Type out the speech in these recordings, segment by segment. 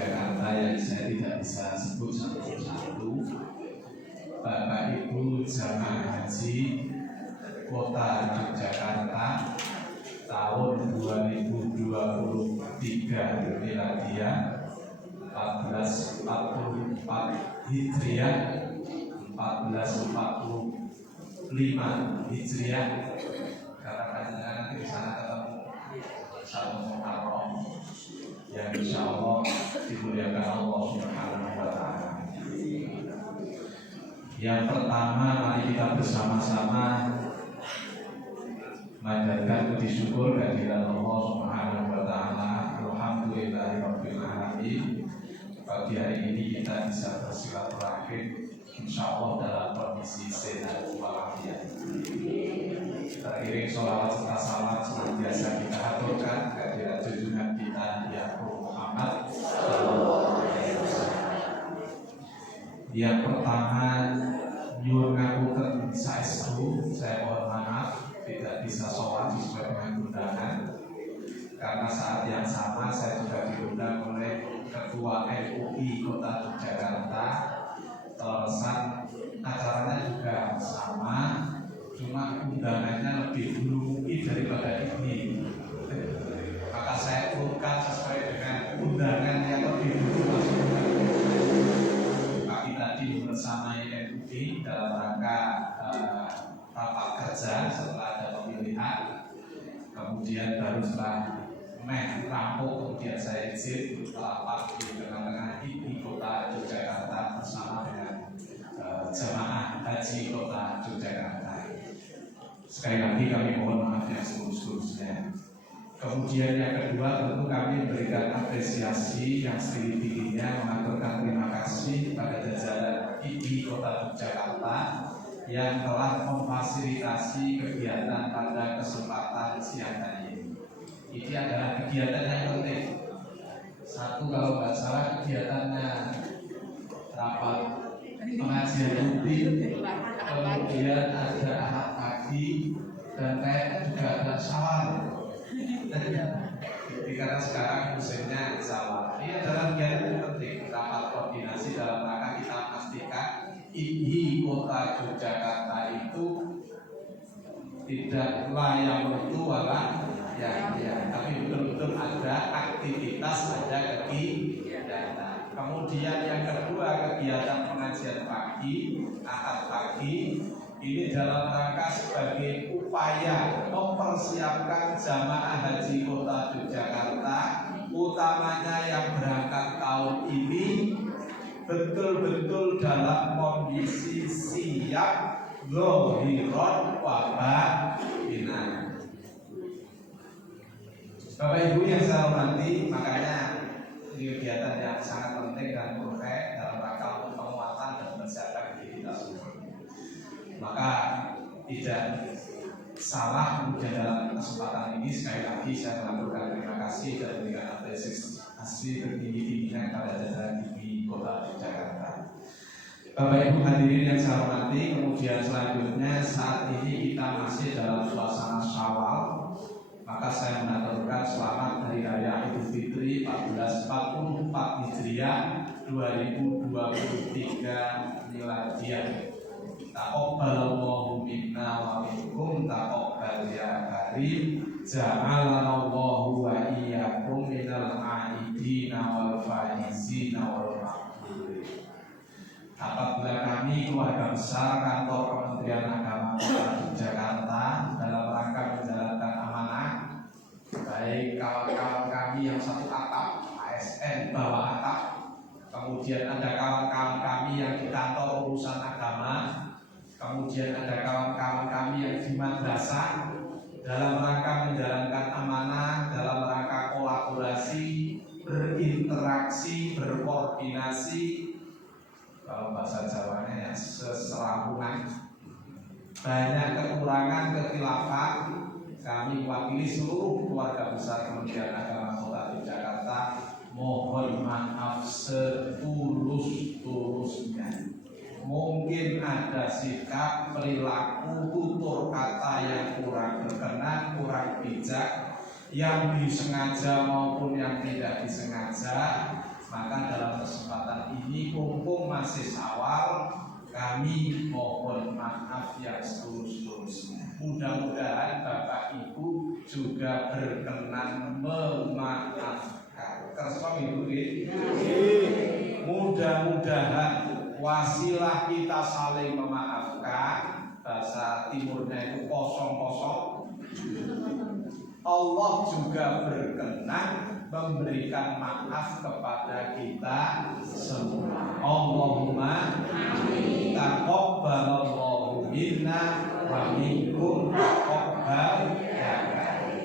Yogyakarta yang saya tidak bisa sebut satu persatu, Bapak Ibu jamaah haji Kota Yogyakarta tahun 2023 Miladiah 1444 Hijriah 1445 Hijriah, karena kadang-kadang nanti di sana ketemu satu Muharram yang insya Allah dimuliakan Allah Subhanahu wa Ta'ala. Yang pertama, mari kita bersama-sama manjatkan puji syukur kehadirat Allah Subhanahu wa Ta'ala. Alhamdulillahirabbil alamin. Pagi hari ini kita bisa bersilaturahim insya Allah dalam kondisi sehat walafiat. Teriring sholawat serta salam senantiasa kita aturkan kehadirat junjungan kita Yaqub Muhammad. Yang pertama, nyuwun ngapunten saestu, saya mohon maaf tidak bisa sholat sesuai dengan undangan, karena saat yang sama saya juga diundang oleh Ketua MUI Kota Yogyakarta. Terusan acaranya juga sama, cuma undangannya lebih dulu MUI daripada ini. Maka saya urutkan sesuai dengan undangan yang lebih dulu masukkan. Pagi tadi bersamai MUI dalam rangka rapat kerja setelah ada pemilihan, kemudian baru setelah rampung kemudian saya izin rapat di tengah-tengah di Kota Yogyakarta bersama dengan jamaah haji Kota Yogyakarta. Sekali lagi kami mohon maaf yang setulus-tulusnya. Kemudian yang kedua, tentu kami memberikan apresiasi yang setinggi-tingginya, mengaturkan terima kasih kepada jajaran IPI Kota Yogyakarta yang telah memfasilitasi kegiatan pada kesempatan siang tadi. Ini adalah kegiatan yang penting. Satu, kalau nggak salah kegiatannya rapat pengajian rutin, kemudian ada ahad pagi, dan kayaknya juga ada syawal. Jadi karena sekarang musimnya syawal. Ini adalah kegiatan yang penting. Rapat koordinasi dalam rangka kita pastikan IPI Kota Yogyakarta itu tidak layak bertualang ya, tapi betul-betul ada aktivitas, ada kegiatan. Kemudian yang kedua, kegiatan pengajian pagi, ahad pagi, ini dalam rangka sebagai upaya mempersiapkan jamaah haji Kota Yogyakarta, utamanya yang berangkat tahun ini, betul-betul dalam kondisi siap zahiran wa batinan. Bapak Ibu yang saya hormati, makanya ini kegiatan yang sangat penting dan berkait dalam rangka untuk penguatan dan menjaga diri kita semua. Maka tidak salah kemudian dalam kesempatan ini sekali lagi saya mengaturkan terima kasih dan memberikan apresiasi tertinggi-tingginya kepada jajaran IPI Kota Yogyakarta. Bapak Ibu hadirin yang saya hormati, kemudian selanjutnya saat ini kita masih dalam suasana Syawal. Maka saya mengaturkan selamat Hari Raya Idul Fitri 1444 Hijriah 2023 Miladiah. Taqabbalallahu minna wa minkum taqabbal ya karim. Ja'alallahu wa iyyakum minal aidina wal faizina wal maqburin. Apabila kami keluarga besar kantor Kementerian Agama Kota Yogyakarta dalam rangka menjalankan amanah, baik kawan-kawan kami yang satu atap ASN bawah atap, kemudian ada kawan-kawan kami yang di kantor urusan agama, kemudian ada kawan-kawan kami yang di madrasah, dalam rangka menjalankan amanah, dalam rangka kolaborasi, berinteraksi, berkoordinasi, kalau bahasa Jawanya ya seselambungan. Banyak kekurangan, kekhilafan, kami wakili seluruh keluarga besar Kementerian Agama Kota Yogyakarta mohon maaf setulus-tulusnya. Mungkin ada sikap, perilaku, tutur kata yang kurang berkenan, kurang bijak, yang disengaja maupun yang tidak disengaja, maka ini mumpung masih Syawal, kami mohon maaf yang setulus-tulusnya. Mudah-mudahan Bapak Ibu juga berkenan memaafkan. Kerso Ibu ini. Mudah-mudahan wasilah kita saling memaafkan. Bahasa timurnya itu kosong-kosong. Allah juga berkenan memberikan maaf kepada kita semua. Allahumma taqabbalallahu minna wa minkum taqabbal.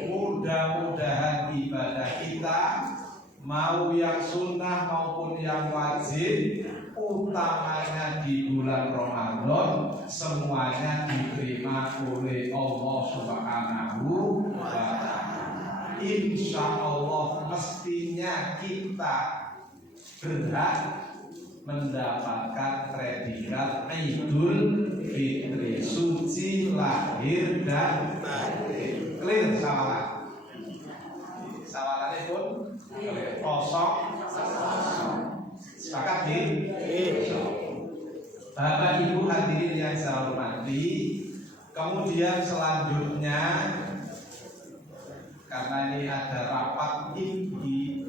Mudah-mudahan ibadah kita mau yang sunnah maupun yang wajib, utamanya di bulan Ramadan, semuanya diterima oleh Allah Subhanahu wa Ta'ala. Insya Allah mestinya kita berhak mendapatkan predikat Idul Fitri, suci lahir dan batin. Clear sawalan? Sawalannya pun kosong. Sepakat di? Bapak Ibu hadirin yang saya hormati, kemudian selanjutnya karena ini ada rapat inti,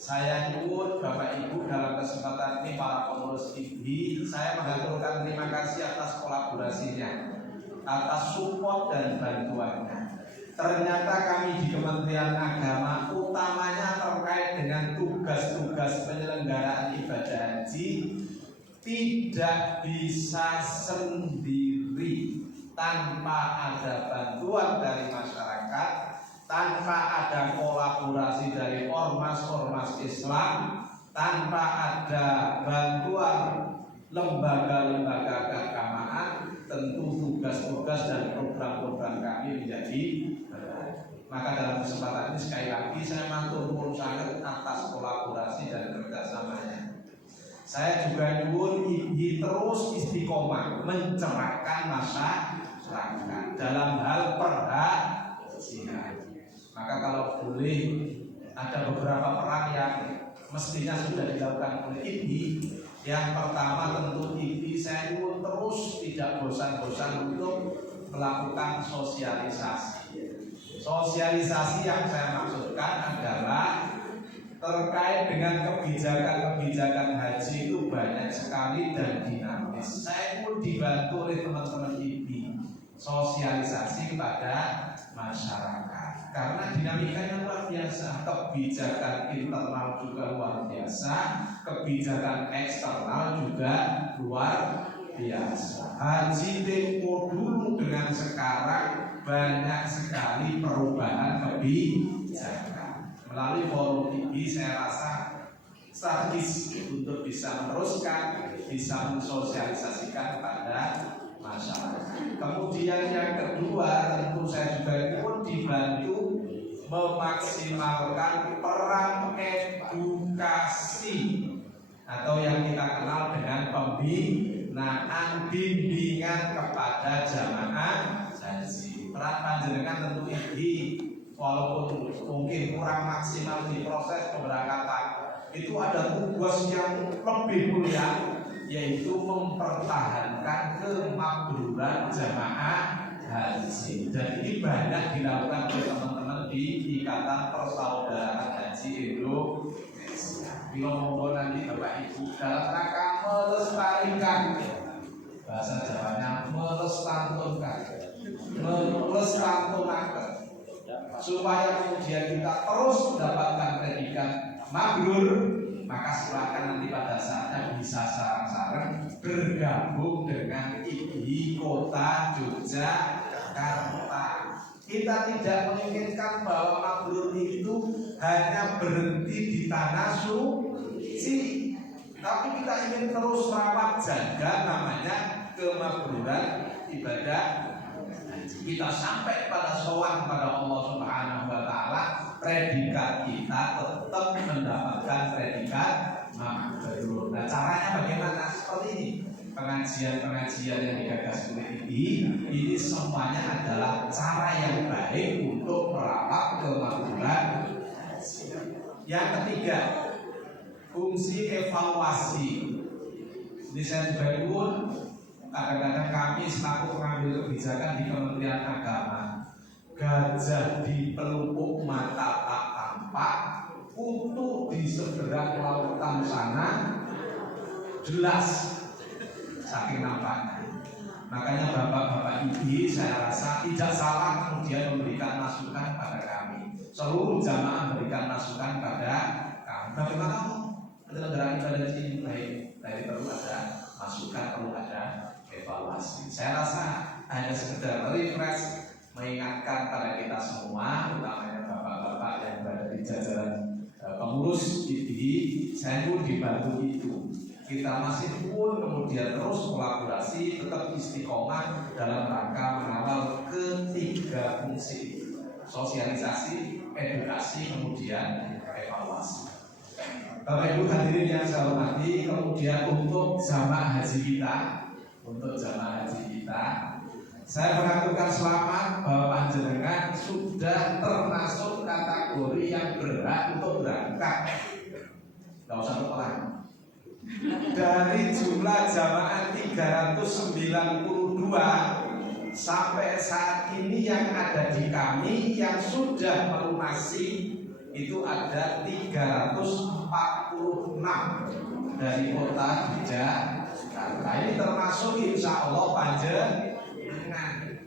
saya nyuwun Bapak Ibu dalam kesempatan ini para pengurus inti, saya mengaturkan terima kasih atas kolaborasinya, atas support dan bantuannya. Ternyata kami di Kementerian Agama utamanya terkait dengan tugas-tugas penyelenggaraan ibadah haji tidak bisa sendiri tanpa ada bantuan dari masyarakat, tanpa ada kolaborasi dari ormas-ormas Islam, tanpa ada bantuan lembaga-lembaga keagamaan, tentu tugas-tugas dan program-program kami menjadi berat. Maka dalam kesempatan ini sekali lagi saya matur nuwun sangat atas kolaborasi dan kerjasamanya. Saya juga nyuwun IBI terus istiqomah mencerahkan masyarakat dalam hal perhatian. Maka kalau boleh ada beberapa peran yang mestinya sudah dilakukan oleh IBI. Yang pertama tentu IBI saya nyuwun terus tidak bosan-bosan untuk melakukan sosialisasi. Sosialisasi yang saya maksudkan adalah terkait dengan kebijakan-kebijakan haji itu banyak sekali dan dinamis. Saya pun dibantu oleh teman-teman IBI sosialisasi kepada masyarakat karena dinamikanya luar biasa. Kebijakan internal juga luar biasa, kebijakan eksternal juga luar biasa. Haji tempo dulu dengan sekarang banyak sekali perubahan kebijakan. Melalui forum ini saya rasa strategis untuk bisa meneruskan, bisa mensosialisasikan kepada masyarakat. Kemudian yang kedua tentu saya juga pun dibantu memaksimalkan peran edukasi atau yang kita kenal dengan pembinaan bimbingan kepada jamaah haji. Peran panjenengan tentu ini walaupun mungkin kurang maksimal di proses pemberangkatan, itu ada tugas yang lebih mulia, yaitu mempertahankan kemakmuran jamaah haji. Dan ini banyak dilakukan oleh teman-teman di Ikatan Persaudaraan Haji Indonesia. Bila monggo nanti Bapak Ibu dalam rangka melestarikan, bahasa Jawanya melestarikan, supaya kemudian kita terus mendapatkan predikat mabrur, maka silakan nanti pada saatnya bisa sarang-sarang bergabung dengan IBI Kota Yogyakarta. Kita tidak menginginkan bahwa mabrur itu hanya berhenti di tanah suci, tapi kita ingin terus rawat jaga namanya kemakmuran ibadah. Kita sampai pada sowan pada Allah Subhanahu wa Ta'ala, predikat kita tetap mendapatkan predikat mabrur. Nah, caranya bagaimana? Seperti ini. Pengajian-pengajian yang digagas oleh ini semuanya adalah cara yang baik untuk merawat kemakmuran. Yang ketiga, fungsi evaluasi. Di saya pun kadang-kadang kami selaku pengambil kebijakan di Kementerian Agama, gajah di pelupuk mata tak tampak, untuk di seberang lautan sana jelas saking nampaknya. Makanya bapak-bapak ibu, saya rasa tidak salah kemudian memberikan masukan pada kami. Seluruh jamaah memberikan masukan pada kami. Bagaimana penyelenggaraan ibadah ini baik? Tadi perlu ada masukan, perlu ada evaluasi. Saya rasa hanya sekedar refresh, mengingatkan pada kita semua, utamanya bapak-bapak yang berada di jajaran pengurus IDI, saya pun dibantu itu. Kita masih pun kemudian terus kolaborasi, tetap istiqomah dalam rangka mengawal ketiga fungsi: sosialisasi, edukasi, kemudian evaluasi. Bapak Ibu hadirin yang saya hormati, kemudian untuk jamaah haji kita, saya mengaturkan selamat bahwa panjenengan sudah termasuk kategori yang berhak untuk berangkat. Gak usah terpelan. Dari jumlah jamaah 392 sampai saat ini yang ada di kami yang sudah melunasi itu ada 346 dari kota Jakarta. Ini termasuk insya Allah panjenengan.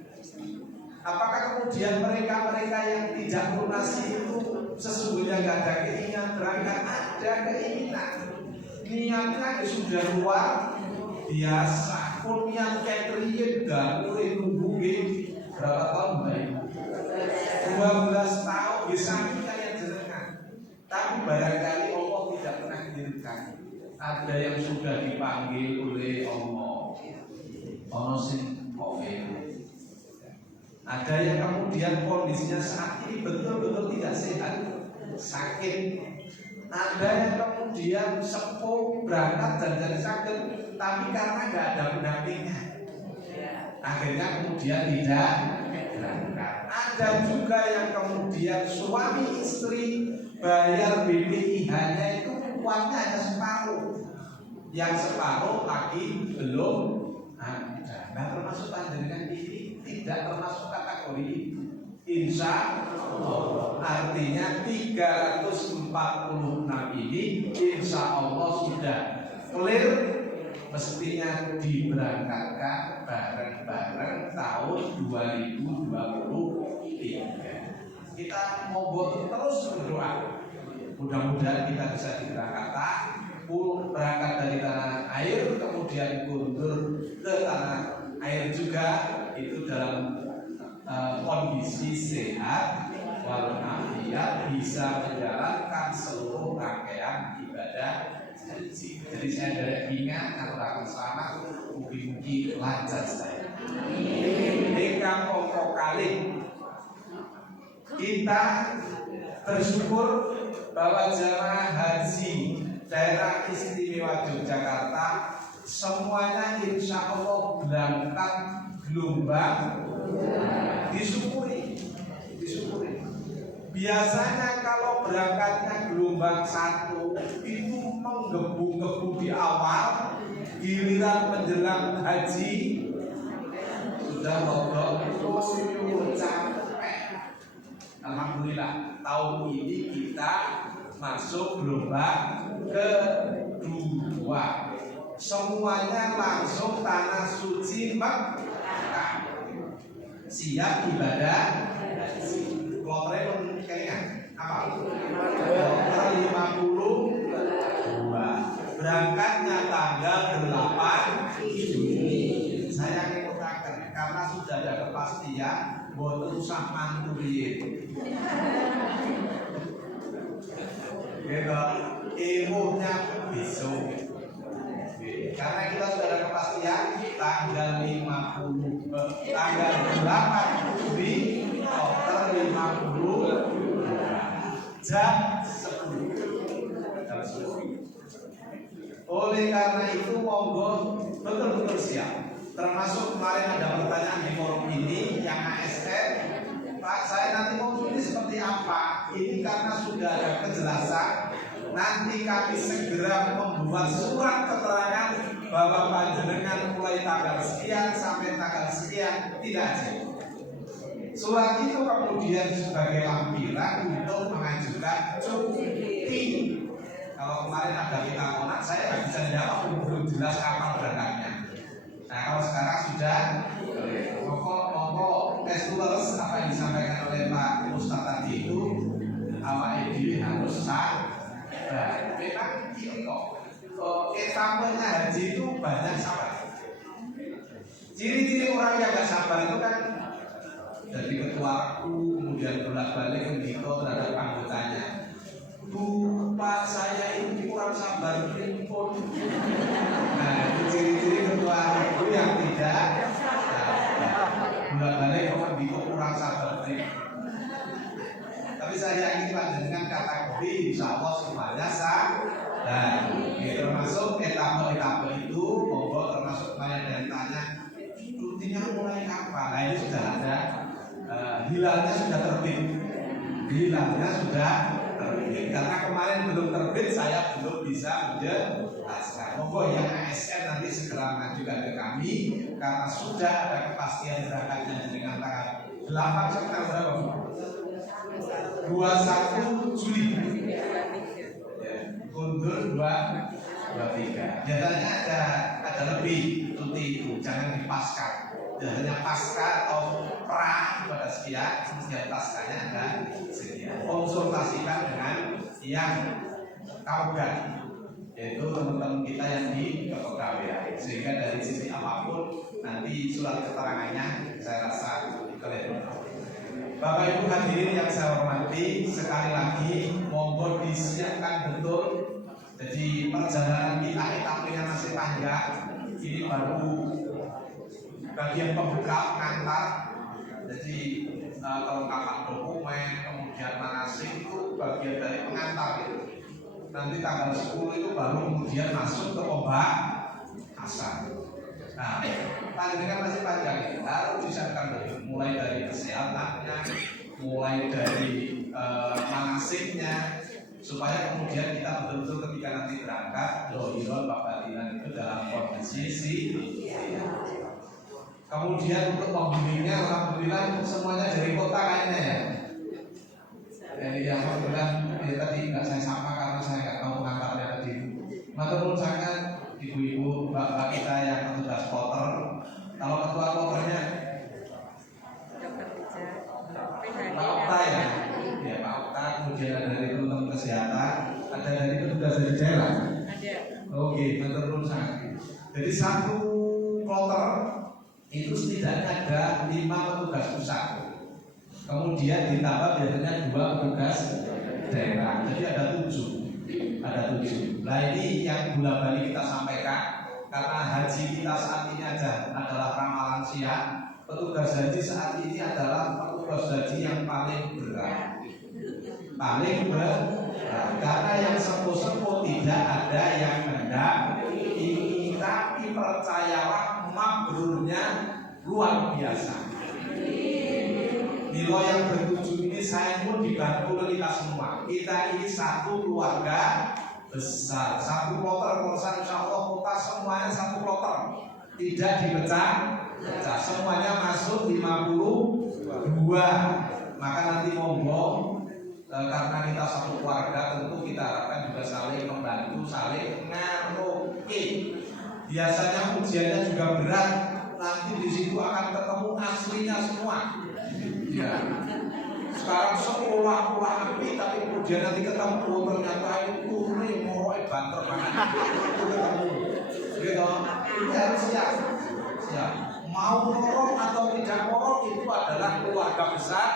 Apakah kemudian mereka-mereka yang tidak melunasi itu sesungguhnya nggak ada keinginan berangkat? Ada keinginan. Niatnya sudah luar biasa. Pun niat catering gak boleh nungguin berapa tahun baik? 12 tahun bisa kita yang jenengan. Tapi barangkali Allah tidak pernah mengirimkan. Ada yang sudah dipanggil oleh Allah. Ono sing COVID. Ada yang kemudian kondisinya saat ini betul-betul tidak sehat, sakit. Ada yang kemudian sepuh berangkat dan jadi sakit, tapi karena nggak ada pendampingnya, akhirnya kemudian tidak berangkat. Ada juga yang kemudian suami istri bayar BPIH-nya itu uangnya hanya separuh, yang separuh lagi belum ada. Nah, termasuk panjenengan ini tidak termasuk kategori insya Allah. Artinya 346 ini insya Allah sudah clear, mestinya diberangkatkan bareng-bareng tahun 2023. Kita mau terus berdoa, mudah-mudahan kita bisa diberangkatkan, berangkat dari tanah air kemudian mundur ke tanah air juga, itu dalam kondisi sehat walafiat, bisa menjalankan seluruh rangkaian ibadah haji. Jadi saya dari ingat atau akan selamat, mungkin lancar saya. Ingkang pokok kali kita bersyukur bahwa jamaah haji daerah istimewa Yogyakarta semuanya insya Allah berangkat gelombang. Disyukuri. Biasanya kalau berangkatnya gelombang 1 itu menggebu-gebu di awal, giliran menjelang haji sudah lodok terus capek. Alhamdulillah tahun ini kita masuk gelombang kedua. Semuanya langsung tanah suci Mekah, siap ibadah haji. Kloternya pun kelingan apa? Kloter 52. Berangkatnya tanggal 8 Juni. Saya ngikutakan karena sudah ada kepastian boten usah manturi. Gitu. Ilmunya besok. Karena kita sudah ada kepastian tanggal 8 Juli kloter 50 jam 10. Oleh karena itu monggo betul-betul siap. Termasuk kemarin ada pertanyaan di forum ini yang ASN, Pak, saya nanti mau ini seperti apa? Ini karena sudah ada kejelasan nanti kami segera membuat surat keterangan bahwa panjenengan mulai tanggal sekian sampai tanggal sekian tidak haji. Surat itu kemudian sebagai lampiran untuk mengajukan cuti. Kalau kemarin ada kita konak, saya nggak bisa jawab, belum jelas kapan berangkatnya. Nah kalau sekarang sudah, pokok tes tulus apa yang disampaikan oleh Pak Ustadz tadi itu awal ini harus sah. Nah, memang ini kok etapenya haji itu banyak sabar. Ciri-ciri orang yang nggak sabar itu kan jadi ketua aku, kemudian bolak-balik menghito terhadap anggotanya. Pak saya ini kurang sabar pun. Nah, itu ciri-ciri ketua aku yang tidak bolak-balik menghito kurang sabar pun. Tapi saya ingin dengan kategori insya Allah semuanya sah. Dan termasuk etapa-etapa itu, monggo termasuk banyak yang tanya rutinya mulai kapan? Nah ini sudah ada. Hilalnya sudah terbit. Karena kemarin belum terbit, saya belum bisa menjelaskan. Monggo yang ASN nanti segera mengajukan ke kami karena sudah ada kepastian berangkatnya dengan tanggal 8 September 21 Juli. Mundur 23. Biasanya ada lebih cuti itu, jangan dipaskan. Biasanya pasca atau pra pada sekian, kemudian paskanya ada sekian. Konsultasikan dengan yang kaugan, yaitu teman-teman kita yang di kepegawaian. Sehingga dari sisi apapun nanti surat keterangannya saya rasa kalian. Bapak Ibu hadirin yang saya hormati, sekali lagi monggo disiapkan betul. Jadi perjalanan kita etapenya masih panjang. Ini baru bagian pembuka pengantar. Jadi kelengkapan dokumen, kemudian manasik itu bagian dari pengantar itu. Nanti tanggal 10 itu baru kemudian masuk ke pembahasan. Nah, panjenengan masih panjang, harus disiapkan dulu, mulai dari kesehatannya, mulai dari manasiknya, supaya kemudian kita betul-betul ketika nanti berangkat, dohirul babatinan itu dalam kondisi Kemudian untuk pembelinya, alhamdulillah semuanya dari kota kayaknya ya. Jadi yang alhamdulillah tadi nggak saya sapa karena saya nggak tahu pengantarnya tadi. Matur sangat ibu-ibu, bapak kita yang petugas kloter. Kalau ketua kloternya Pak Okta ya, Pak Okta. Kemudian ada dari teman-teman kesehatan, ada dari petugas dari daerah. Oke, matur sangat. Jadi satu kloter itu setidaknya ada 5 petugas pusat. Kemudian ditambah biasanya 2 petugas daerah. Jadi ada 7. Nah ini yang bola-balik kita sampaikan. Karena haji kita saat ini adalah ramah lansia. Petugas haji saat ini adalah petugas haji yang paling berat. Karena yang sepuh-sepuh tidak ada yang mendampingi. Tapi percayalah, mabrurnya luar biasa. Milo yang bertujuh ini saya pun dibantu oleh kita semua. Kita ini satu keluarga besar, satu kloter. Insya Allah kota semuanya satu kloter, tidak dipecah. Semuanya masuk 52. Maka nanti monggo, karena kita satu keluarga, tentu kita harapkan juga saling membantu, saling ngaroke. Biasanya ujiannya juga berat. Nanti di situ akan ketemu aslinya semua. Ya. Sekarang sekolah api, tapi kemudian nanti ketemu ternyata itu moroe banter banget. Itu ketemu. Gitu. Harus siap. Mau morok atau tidak morok itu adalah keluarga besar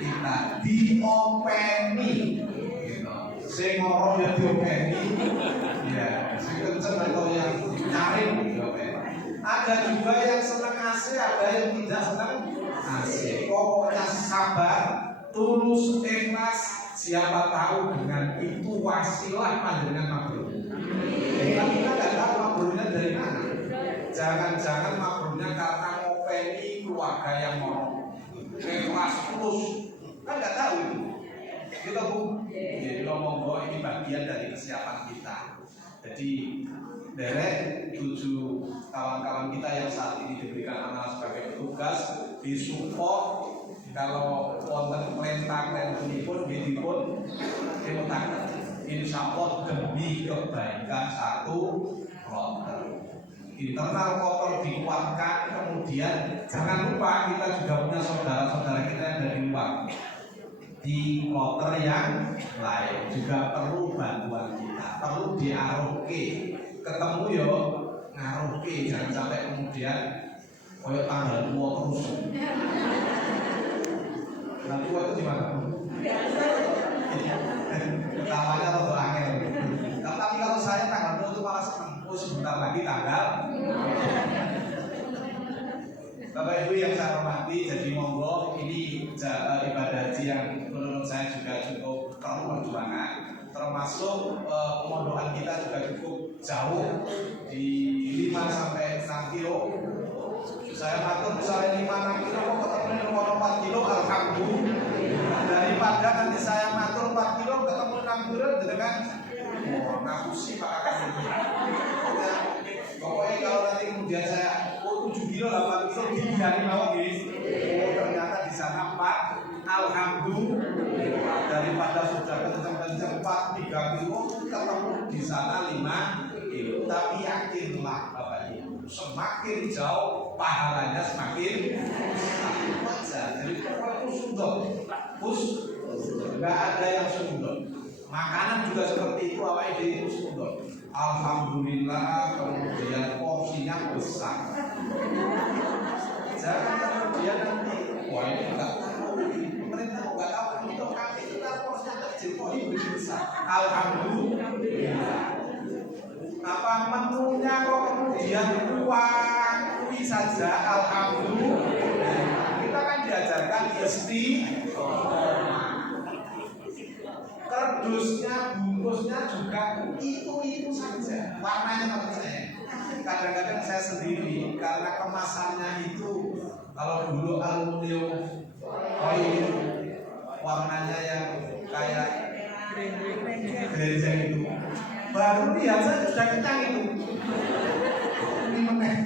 kita. Diopeni. Gitu. Sing morok ya diopeni. Ya, sing kenceng atau yang nyaring diopeni. Ada juga yang senang AC, ada yang tidak senang AC. Pokoknya sabar, tulus, ikhlas. Siapa tahu dengan itu wasilah panjenengan mabrur. Kita nggak tahu mabrurnya dari mana. Jangan-jangan mabrurnya karena ngopeni keluarga yang mau ikhlas tulus. Kan nggak tahu itu. Kita Bu, Jadi monggo ini bagian dari kesiapan kita. Jadi derek 7 kawan-kawan kita yang saat ini diberikan amanah sebagai petugas disupport kalau wonten perintah pun dipun dimutakan. Insya Allah demi kebaikan satu kloter. Internal kotor dikuatkan, kemudian jangan lupa kita juga punya saudara-saudara kita yang dari luar di kloter yang lain juga perlu bantuan kita, perlu diaroke, ketemu yo ngaroke, jangan sampai kemudian koyo tanggal tua terus. Nanti tua itu gimana? Ketawanya rada angel. Tapi kalau saya tanggal tua itu malah seneng. Sebentar lagi tanggal. Bapak Ibu yang saya hormati, jadi monggo ini ibadah haji yang menurut saya juga cukup perlu perjuangan, termasuk pemondokan kita juga cukup jauh di 5 sampai 6 kilo. Saya matur misalnya 5-6 kilo kok ketemu 4 kilo, alhamdulillah. Daripada nanti saya matur 4 kilo ketemu 6 kilo dengan ngapusi Pak akan. Pokoknya kalau nanti kemudian saya 7 kilo, 8 kilo dari mau ternyata di sana 4, alhamdulillah. Daripada sudah kenceng-kenceng 3 kilo ketemu di sana 5 kilo. Tapi yakinlah Bapak Ibu, semakin jauh pahalanya semakin besar. Jadi pokoknya sundok, nggak ada yang sundok. Makanan juga seperti itu, awal ide itu sundok. Alhamdulillah, kemudian porsinya besar. Jangan kemudian nanti, wah ini enggak tahu, pemerintah enggak tahu itu kami kita porsinya kecil kok ini besar. Alhamdulillah. Apa menunya kok kemudian kuwi saja, alhamdulillah. Kita kan diajarkan istiqomah. Kerdusnya, bungkusnya juga itu saja. Warnanya menurut saya. Kadang-kadang saya sendiri karena kemasannya itu kalau dulu aluminium oil warnanya yang kayak grenjeng itu. Baru lihat saya sudah kencang itu. Ini meneh.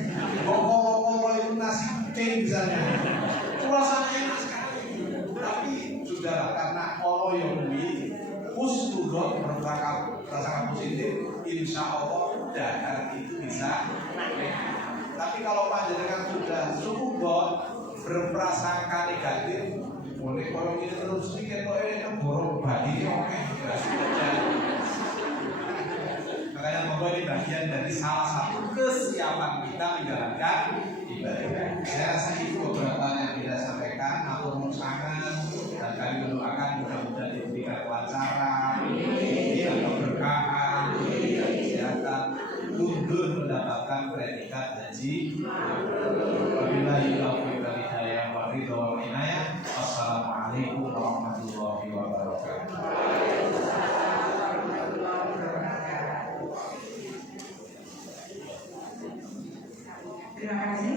Pokok-pokok itu nasi kucing misalnya. Rasanya enak sekali. Tapi sudah karena ono yang husnudon berprasangka positif, insya Allah dahar itu bisa naik. Tapi kalau panjenengan sudah sukudon berprasangka negatif, boleh kalau ini terus sedikit kok borong bagi oke. Makanya monggo ini bagian dari salah satu kesiapan kita menjalankan ibadah. Saya rasa itu beberapa yang kita sampaikan. Matur nuwun sangat dan kami mendoakan mudah-mudahan diberikan kelancaran, diberikan keberkahan, diberikan kesehatan, untuk mendapatkan predikat haji. Wabillahi taufiq wal hidayah wa ridha wal inayah. Wassalamualaikum warahmatullahi wabarakatuh. Terima kasih.